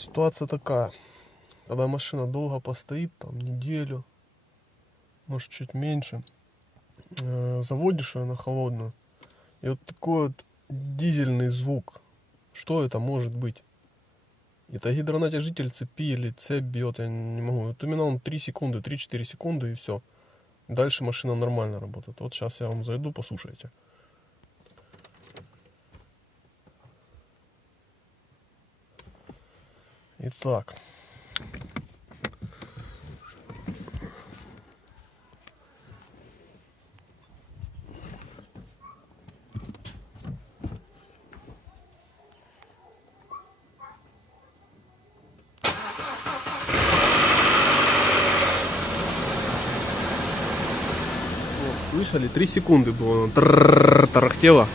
Ситуация такая. Когда машина долго постоит, там неделю, может чуть меньше, заводишь ее на холодную, и вот такой вот дизельный звук. Что это может быть? Это гидронатяжитель цепи или цепь бьет, я не могу. Вот именно он 3 секунды, 3-4 секунды и все. Дальше машина нормально работает. Вот сейчас я вам зайду, послушайте. Итак. Слышали? 3 секунды было, тарахтело.